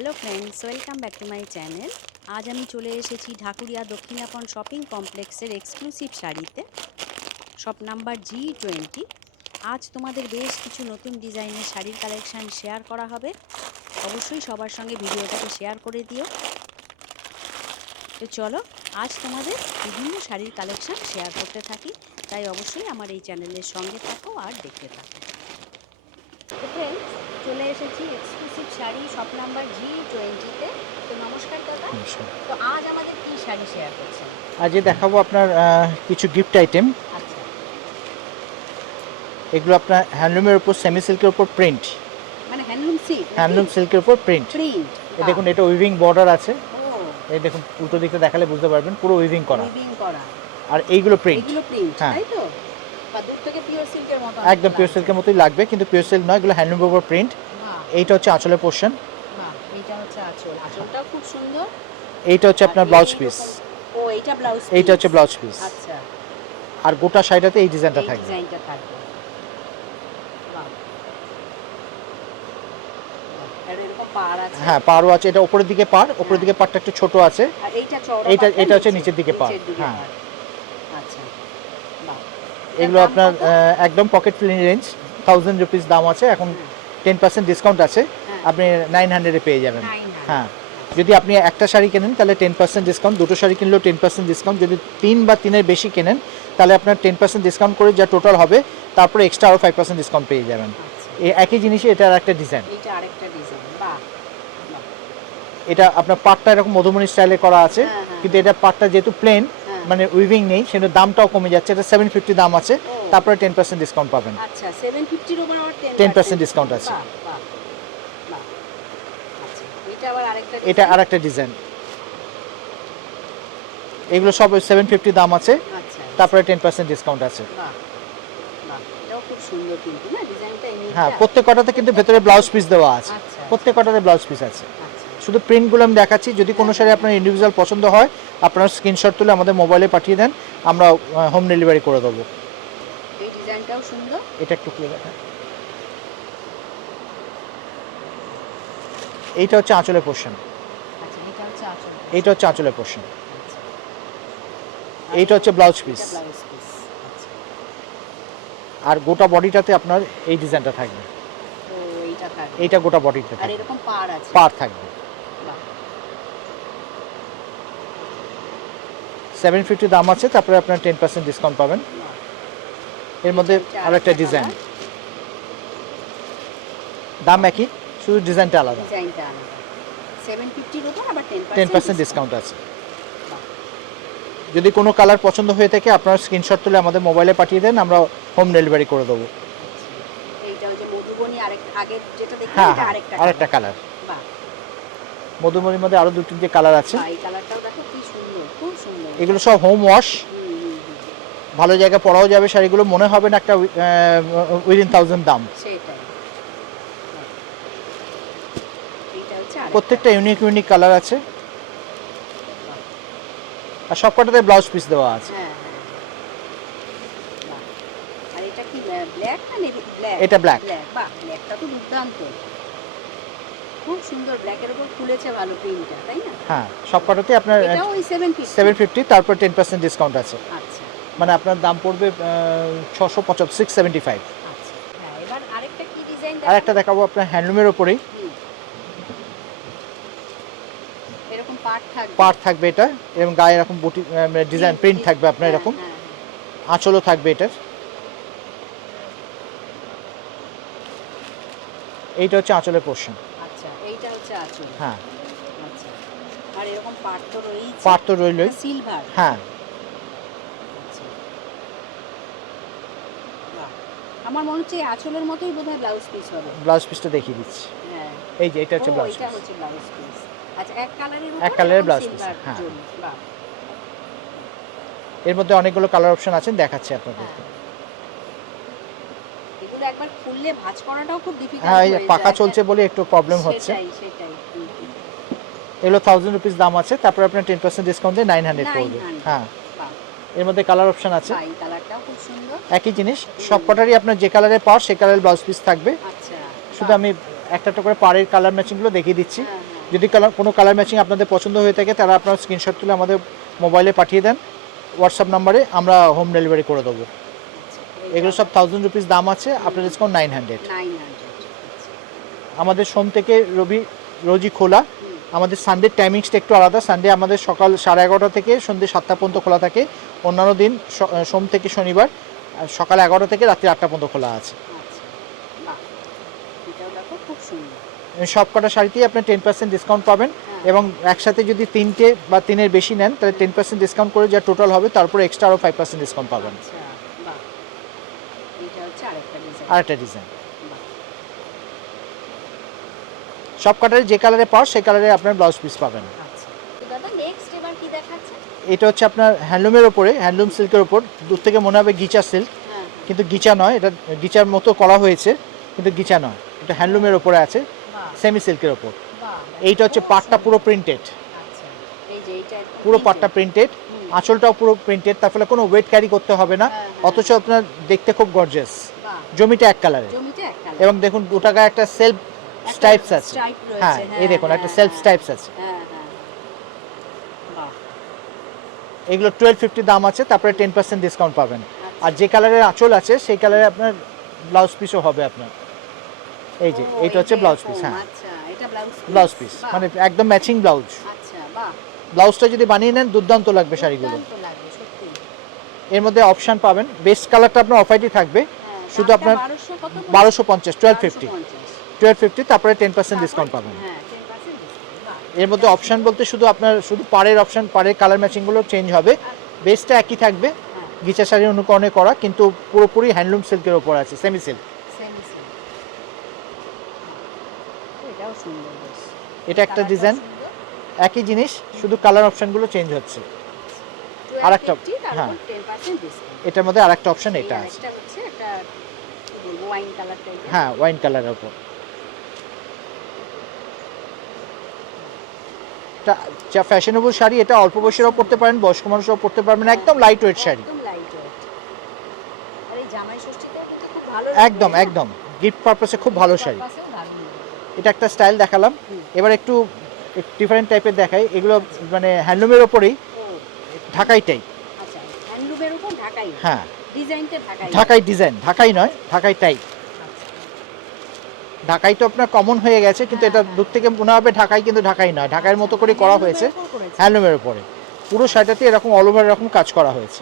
Hello friends, welcome back to my channel. আজ আমি চলে এসেছি ঢাকুরিয়া দক্ষিণাপন শপিং কমপ্লেক্সের এক্সক্লুসিভ শাড়িতে, শপ নাম্বার G20। আজ তোমাদের বেশ কিছু নতুন ডিজাইনের শাড়ির কালেকশান শেয়ার করা হবে। অবশ্যই সবার সঙ্গে ভিডিওটাকে শেয়ার করে দিও। তো চলো, আজ তোমাদের বিভিন্ন শাড়ির কালেকশান শেয়ার করতে থাকি, তাই অবশ্যই আমার এই চ্যানেলের সঙ্গে থাকো আর দেখতে থাকো। তো ফ্রেন্ডস, চলে এসেছি এক্সক্লুসিভ শাড়ি শপ নাম্বার G20-তে। তো নমস্কার দাদা। তো আজ আমাদের কি শাড়ি শেয়ার করছেন? আজ দেখাবো আপনার কিছু গিফট আইটেম। আচ্ছা, এগুলো আপনার হ্যান্ডলুমের উপর, সেমি সিল্কের উপর প্রিন্ট, মানে হ্যান্ডলুম সিল্ক, হ্যান্ডলুম সিল্কের উপর প্রিন্ট। প্রিন্ট। এই দেখুন, এটা উইভিং বর্ডার আছে। ও, এই দেখুন, উল্টো দিকটা দেখালে বুঝতে পারবেন, পুরো উইভিং করা। উইভিং করা। আর এইগুলো প্রিন্ট। এগুলো প্রিন্ট, হ্যাঁ, তাই তো? বা দূর থেকে পিওর সিল্কের মতো একদম পিওর সিল্কের মতোই লাগবে, কিন্তু পিওর সিল্ক নয়, এগুলো হ্যান্ডলুমের উপর প্রিন্ট। বাহ, এইটা হচ্ছে আঁচলের পোর্শন। বাহ, এইটা হচ্ছে আঁচল। আঁচলটাও খুব সুন্দর। এইটা হচ্ছে আপনার আর ব্লাউজ পিস। এইরকম- ও, এইটা ব্লাউজ পিস। এইটা হচ্ছে ব্লাউজ পিস। আচ্ছা, আর গোটা শাড়িটাতে এই ডিজাইনটা এই থাকবে। ডিজাইনটা থাকবে। বাহ, আর এরকম পাড় আছে। হ্যাঁ, পাড়ও আছে। এটা উপরের দিকে পাড়, উপরের দিকে পাড়টা একটু ছোট আছে। আর এইটা চওড়া এটা পাড়টা এটা হচ্ছে নিচের দিকে পাড়। হ্যাঁ, পাড়। আচ্ছা, বাহ। এগুলো এটার দাম আপনার কত? একদম পকেট ফ্রেন্ডলি রেঞ্জ, 1000 রুপিস দাম আছে। এখন 10% ডিসকাউন্ট আছে, হ্যাঁ। আপনি 900-এ পেয়ে যাবেন। 900 হ্যাঁ, যদি আপনি একটা শাড়ি কেনেন তাহলে 10% ডিসকাউন্ট, দুটো শাড়ি কিনলেও 10% ডিসকাউন্ট। যদি 3 বা 3-এর বেশি কেনেন তাহলে আপনার 10% ডিসকাউন্ট করে যা টোটাল হবে, তারপরে এক্সট্রা আরও 5% ডিসকাউন্ট পেয়ে যাবেন। আচ্ছা, এই একই জিনিসই এটার একটা ডিজাইন। এইটা আরেকটা ডিজাইন। বাহ, বাহ। এটা আপনার পাটটা এরকম মধুমণি স্টাইলে করা আছে, হ্যাঁ, হ্যাঁ, কিন্তু এটা পাটটা যেহেতু প্লেন, হ্যাঁ। মানে উইভিং নেই, সেটা দামটাও কমে যাচ্ছে। এটা 750 দাম আছে, ও। তারপরে 10% ডিসকাউন্ট পাবেন। আচ্ছা, 750-র উপর আবার 10% ডিসকাউন্ট আছে। বাহ, বাহ, বাহ। আচ্ছা, এটা আবার আরেকটা এটা ডিজাইন। আরেকটা ডিজাইন। এগুলো সব 750 দাম আছে, আচ্ছা, তারপরে 10% ডিসকাউন্ট আছে। বাহ, বাহ। এটাও খুব সুন্দর কিন্তু, না ডিজাইনটা হ্যাঁ, ইউনিক। প্রত্যেক কটাতে কিন্তু ভেতরে ব্লাউজ পিস দেওয়া আছে। আচ্ছা, প্রত্যেক কটাতে ব্লাউজ পিস আছে। আচ্ছা, শুধু প্রিন্টগুলো আমি দেখাচ্ছি। যদি কোনো শাড়ি আপনার ইন্ডিভিজুয়াল পছন্দ হয়, আপনার স্ক্রিনশট তুলে আমাদের মোবাইলে পাঠিয়ে দেন, আমরা হোম ডেলিভারি করে দেবো। এই ডিজাইনটাও সুন্দর। এটা একটু খুলে দেখা। এইটা হচ্ছে আঁচলের পোর্শন। আচ্ছা, এটা হচ্ছে আঁচল। এইটা হচ্ছে আঁচলের পোর্শন। আচ্ছা, এইটা হচ্ছে ব্লাউজ পিস। এটা ব্লাউজ পিস। আচ্ছা, আর গোটা বডিটাতে আপনার এই ডিজাইনটা থাকবে। তো এইটা থাকবে। এইটা গোটা বডিতে আর থাকবে, এরকম পাড় আছে। পার থাকবে। বাহ, 750 দাম আছে, তারপরে আপনার 10% ডিসকাউন্ট পাবেন। বাহ। এর মধ্যে এটা হচ্ছে আরেকটা আরেকটা ডিজাইন, কালার। দাম একই, শুধু ডিজাইনটা আলাদা। ডিজাইনটা আলাদা। 750-র উপর আবার 10% ডিসকাউন্ট আছে। বাহ। যদি কোনো কালার পছন্দ হয়ে থাকে, আপনার স্ক্রিনশট তুলে আমাদের মোবাইলে পাঠিয়ে দেন, আমরা হোম ডেলিভারি করে দেবো। আচ্ছা, এইটা ওই যে মধুবনী আগে যেটা দেখলাম, হ্যাঁ, এটা হ্যাঁ, আরেকটা আরেকটা কালার। কালার। বাহ, মধুমণির মধ্যে আরও 2-3টে কালার আছে। বাহ, এই কালারটাও দেখো কি সুন্দর, খুব সুন্দর। এগুলো সব হোম ওয়াশ, হুম, হুম, হুম। ভালো জায়গায় পরাও যাবে শাড়িগুলো, মনে হবে না একটা উইদিন 1000 দাম। সেটাই। এইটা হচ্ছে আরেকটা। প্রত্যেকটা ইউনিক ইউনিক কালার আছে, বাহ। আর সব কটাতে ব্লাউজ পিস দেওয়া আছে। হ্যাঁ, হ্যাঁ। বাহ। আর এটা কি ব্ল্যাক না নেভি? ব্ল্যাক। এটা black। ব্ল্যাক। বাহ, ব্ল্যাকটা তো দুর্দান্ত। খুব সুন্দর, ব্ল্যাকের উপর খুলেছে ভালো প্রিন্টটা, তাই না? হ্যাঁ, সব কটাতে আপনার এটাও ওই 750। 750, তারপর 10% ডিসকাউন্ট আছে। আচ্ছা, মানে আপনার দাম পড়বে 675, 675। আচ্ছা। হ্যাঁ, এবার আরেকটা কি ডিজাইন আর একটা দেখাবো আপনার হ্যান্ডলুমের ওপরেই, এরকম পার্ট থাকবে। পাড় থাকবে এটা, এবং গায়ে এরকম বুটি ডিজাইন প্রিন্ট থাকবে আপনার হ্যাঁ, এরকম। হ্যাঁ, আঁচলও থাকবে এটার। এইটা হচ্ছে আঁচলের পোর্শন। আচ্ছা, এইটা হচ্ছে আঁচল। হ্যাঁ, আচ্ছা, আর এরকম পার্ট তো রয়েছে। পাড় তো রইলই। সিলভার। হ্যাঁ, আচ্ছা, বাহ। আমার মনে হচ্ছে এই আঁচলের মতোই বোধহয় ব্লাউজ পিস হবে। ব্লাউজ পিসটা দেখিয়ে দিচ্ছি। হ্যাঁ। এই যে এটা হচ্ছে ও, ব্লাউজ এটা পিস। হচ্ছে ব্লাউজ পিস। আচ্ছা, এক কালারের উপর এক কালারের এরকম ব্লাউজ পিস। সিলভার হ্যাঁ, জরি। বাহ। এর মধ্যে অনেকগুলো কালার অপশন আছে, দেখাচ্ছি আপনাদেরকে। হ্যাঁ। এগুলো একবার খুললে ভাঁজ করাটাও খুব ডিফিকাল্ট হ্যাঁ, এই হয়ে যায়। পাকা চলছে বলে একটু প্রবলেম হচ্ছে। সেটাই, সেটাই। হুম, হুম। এগুলো 1000 রুপিস দাম আছে, তারপর আপনার 10% ডিসকাউন্ট দিয়ে 900 পড়বে। 900। হ্যাঁ, বাহ, এর মধ্যে কালার অপশন আছে, বাহ, এই কালারটাও খুব সুন্দর। একই জিনিস। সব কটারই আপনার যে কালারের পার, সেই কালারের ব্লাউজ পিস থাকবে। আচ্ছা, শুধু বাহ। আমি একটা একটা করে পাড়ের কালার ম্যাচিংগুলো দেখিয়ে দিচ্ছি। হ্যাঁ, হ্যাঁ। যদি কোনো কালার ম্যাচিং আপনাদের পছন্দ হয়ে থাকে তারা আপনারা স্ক্রিনশট তুলে আমাদের মোবাইলে পাঠিয়ে দেন, হোয়াটসঅ্যাপ নাম্বারে আমরা হোম ডেলিভারি করে দেবো। এগুলো সব 1000 রুপিস দাম আছে, আপনার ডিসকাউন্ট 900। আমাদের সোম থেকে রোজই খোলা। আমাদের সানডে টাইমিংসটা একটু আলাদা। সানডে আমাদের সকাল 11:30 থেকে সন্ধ্যে 7টা পর্যন্ত খোলা থাকে। অন্যান্য দিন সোম থেকে শনিবার সকাল 11 থেকে রাত্রি 8টা পর্যন্ত খোলা আছে। সব কটা শাড়িতেই আপনি 10% ডিসকাউন্ট পাবেন, এবং একসাথে যদি 3টে বা 3-এর বেশি নেন তাহলে 10% ডিসকাউন্ট করে যা টোটাল হবে তারপরে এক্সট্রা আরও 5% ডিসকাউন্ট পাবেন। আরেকটা ডিজাইন সব কাটারে যে কালারে পাও সেই কালারে আপনার ব্লাউজ পিস পাবেন। এটা হচ্ছে আপনার হ্যান্ডলুমের ওপরে, হ্যান্ডলুম সিল্কের ওপর। দূর থেকে মনে হবে গিচা সিল্ক, কিন্তু গিচা নয়। এটা গিচার মতো করা হয়েছে কিন্তু গিচা নয়, এটা হ্যান্ডলুমের ওপরে আছে, সেমি সিল্কের ওপর। এইটা হচ্ছে পাটটা পুরো প্রিন্টেড, পুরো পাটটা প্রিন্টেড, আঁচলটাও পুরো প্রিন্টেড, তার ফলে কোনো ওয়েট ক্যারি করতে হবে না, অথচ আপনার দেখতে খুব গর্জিয়াস। জমিটা এক কালারে, এবং দেখুন দুটা গায়ে একটা সেলফ স্টাইপস আছে। হ্যাঁ, এই দেখুন একটা সেলফ স্টাইপস আছে। এগুলো 1250 দাম আছে, তারপরে 10% ডিসকাউন্ট পাবেন। আর যে কালারের আঁচল আছে সেই কালারে আপনার ব্লাউজ পিসও হবে আপনার। এই যে এইটা হচ্ছে ব্লাউজ পিস। হ্যাঁ, ব্লাউজ পিস মানে একদম ম্যাচিং ব্লাউজ। ব্লাউজটা যদি বানিয়ে নেন দুর্দান্ত লাগবে শাড়িগুলো। এর মধ্যে অপশন পাবেন, বেস্ট কালারটা আপনার অফ হোয়াইটই থাকবে, শুধু আপনার 1250, 1250, তারপরে 10% ডিসকাউন্ট পাবেন। এর মধ্যে অপশন বলতে শুধু আপনার শুধু পাড়ের অপশন, পাড়ের কালার ম্যাচিংগুলো চেঞ্জ হবে, বেসটা একই থাকবে, গিচা শাড়ির অনুকরণে করা, কিন্তু পুরোপুরি হ্যান্ডলুম সিল্কের ওপর আছে, সেমি সিল্ক। এটা একটা ডিজাইন, একই জিনিস, শুধু কালার অপশনগুলো চেঞ্জ হচ্ছে। আরেকটা, হ্যাঁ, এটার মধ্যে আরেকটা অপশন এটা আছে। হ্যাঁ, ওয়াইন কালারের ওপর। যা ফ্যাশনেবল শাড়ি, এটা অল্প বয়সেরাও পরতে পারেন, বয়স্ক মানুষরাও পরতে পারবেন, একদম লাইট ওয়েট শাড়ি, একদম একদম গিফট পারপাসে খুব ভালো শাড়ি। এটা একটা স্টাইল দেখালাম, এবার একটু ডিফারেন্ট টাইপের দেখাই। এগুলো মানে হ্যান্ডলুমের ওপরেই, ঢাকাই টাইপ। হ্যাঁ, ঢাকাই ডিজাইন, ঢাকাই নয়, ঢাকাই টাইপ। ঢাকাই তো আপনার কমন হয়ে গেছে, কিন্তু এটা দূর থেকে মনে হবে ঢাকাই, কিন্তু ঢাকাই নয়, ঢাকাইয়ের মতো করে করা হয়েছে হ্যান্ডলুমের উপরে। পুরো শাড়িটাতে এরকম অল ওভার এরকম কাজ করা হয়েছে,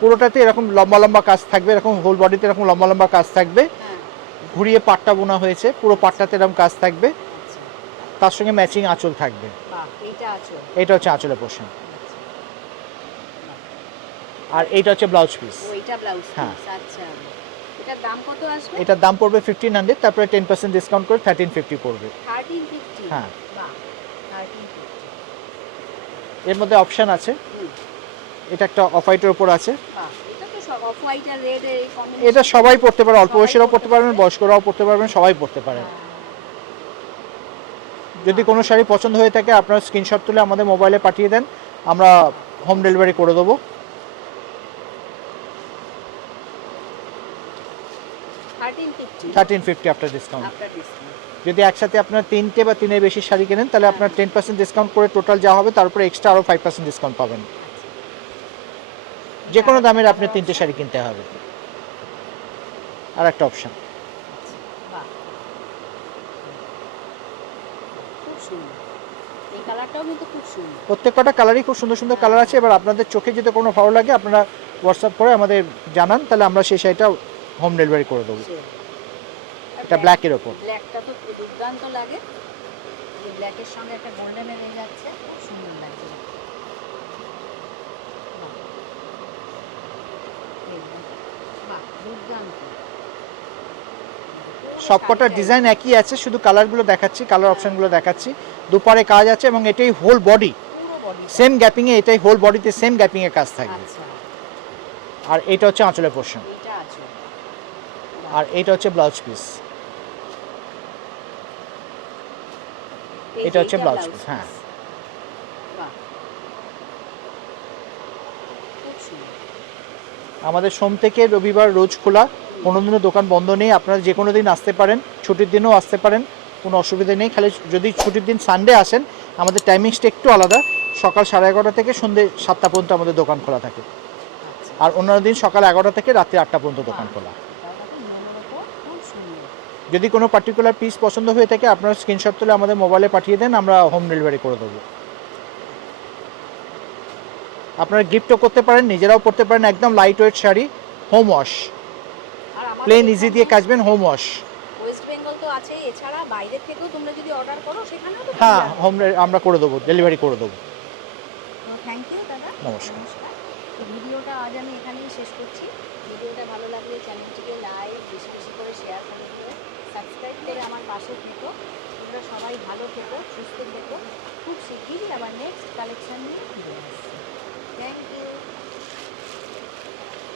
পুরোটাতে এরকম লম্বা লম্বা কাজ থাকবে, এরকম হোল বডিতে এরকম লম্বা লম্বা কাজ থাকবে, ঘুরিয়ে পাটটা বোনা হয়েছে, পুরো পাটটাতে এরকম কাজ থাকবে, তার সঙ্গে ম্যাচিং আঁচল থাকবে। এটা হচ্ছে আঁচলের পোর্শন, আর এইটা হচ্ছে ব্লাউজ পিস। হ্যাঁ, এটার দাম পড়বে 1500, তারপরে 10% ডিসকাউন্ট করে 1350 পড়বে। হ্যাঁ, এর মধ্যে অপশন আছে, এটা একটা অফ হোয়াইটের উপর আছে। এটা সবাই পড়তে পারে, অল্প বয়সীরাও পড়তে পারবেন, বয়স্করাও পড়তে পারবেন, সবাই পড়তে পারেন। যদি কোনো শাড়ি পছন্দ হয়ে থাকে আপনারা স্ক্রিনশট তুলে আমাদের মোবাইলে পাঠিয়ে দেন, আমরা হোম ডেলিভারি করে দেবো। 1350 আফটার ডিসকাউন্ট। যদি একসাথে আপনার 3টে বা 3-এর বেশি শাড়ি কেনেন তাহলে আপনার 10% ডিসকাউন্ট করে টোটাল যা হবে তার উপরে এক্সট্রা আরও 5% ডিসকাউন্ট পাবেন। যে কোনো দামের আপনি 3টে শাড়ি কিনতে হবে। আর একটা অপশন, প্রত্যেকটা কালারই খুব সুন্দর সুন্দর কালার আছে। এবার আপনাদের চোখে যদি কোনো ভালো লাগে আপনারা হোয়াটসঅ্যাপ করে আমাদের জানান, তাহলে আমরা সেই শাড়িটা হোম ডেলিভারি করে দেবো। এটা ব্ল্যাকের ওপর, ব্ল্যাকটা তো দুর্দান্ত লাগে, এই ব্ল্যাকের সঙ্গে একটা গোল্ডেনের এ যাচ্ছে, খুব সুন্দর লাগছে। বাহ, দুর্দান্ত। সবকটা ডিজাইন একই আছে, শুধু কালারগুলো দেখাচ্ছি, কালার অপশনগুলো দেখাচ্ছি। দুপারে কাজ আছে এবং এটাই হোল বডি, সেম গ্যাপিংয়ে, এটাই হোল বডিতে সেম গ্যাপিংয়ে কাজ থাকবে। আর এটা হচ্ছে আঁচলের পোর্শন, আর এটা হচ্ছে ব্লাউজ পিস। এটা হচ্ছে ব্লাউজ পিস। হ্যাঁ, আমাদের সোম থেকে রবিবার রোজ খোলা, কোনো দিনও দোকান বন্ধ নেই, আপনারা যে কোনো দিন আসতে পারেন, ছুটির দিনেও আসতে পারেন, কোনো অসুবিধা নেই। খালি যদি ছুটির দিন সানডে আসেন, আমাদের টাইমিংসটা একটু আলাদা, সকাল 11:30 থেকে সন্ধ্যে 7টা পর্যন্ত আমাদের দোকান খোলা থাকে। আচ্ছা, আর অন্যান্য দিন সকাল 11টা থেকে রাত্রি 8টা পর্যন্ত দোকান খোলা। জায়গাটা মনের ওপর খুব সুন্দর। যদি কোনো পার্টিকুলার পিস পছন্দ হয়ে থাকে, আপনারা স্ক্রিনশট তুলে আমাদের মোবাইলে পাঠিয়ে দেন, আমরা হোম ডেলিভারি করে দেবো। আপনারা গিফটও করতে পারেন, নিজেরাও পরতে পারেন, একদম light weight sari, home wash, আর আমাদের প্লেন ইজি দিয়ে এখানে কাচবেন, হোম ওয়াশ। ওয়েস্ট বেঙ্গল তো আছেই, এছাড়া বাইরে থেকেও তোমরা যদি অর্ডার করো সেখানেও তো হ্যাঁ, তোমরা হোম আমরা করে দেবো, ডেলিভারি করে দেবো। তো থ্যাংক ইউ দাদা, নমস্কার। তো ভিডিওটা আজ আমি এখানেই শেষ করছি। ভিডিওটা ভালো লাগলে চ্যানেলটিকে লাইক, বেশি বেশি করে শেয়ার করে দিও, সাবস্ক্রাইব করে আমার পাশে থেকো। তোমরা সবাই ভালো থেকো, সুস্থ থেকো। খুব শিগগিরই আবার নেক্সট কালেকশন নিয়ে ফিরে আসছি। Thank you.